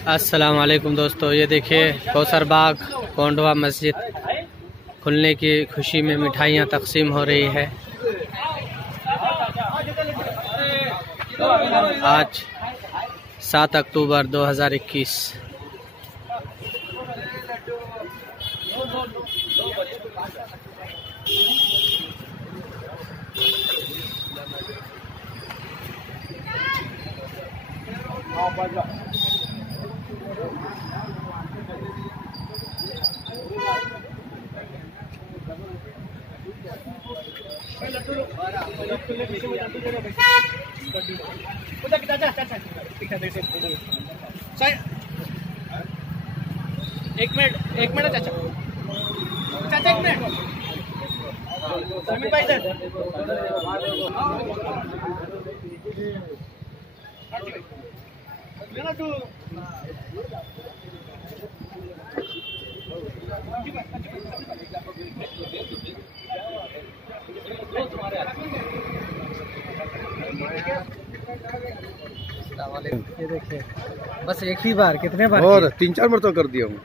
अस्सलाम वालेकुम दोस्तों, ये देखिए कौसर बाग कोंडवा मस्जिद खुलने की खुशी में मिठाइयाँ तकसीम हो रही है। आज 7 अक्टूबर 2021। एक मिनट चाचा, चाचा एक मिनट। भाई सर तू ये देखिए, बस एक ही बार कितने बार और 3-4 मरतबा कर दिया हूँ।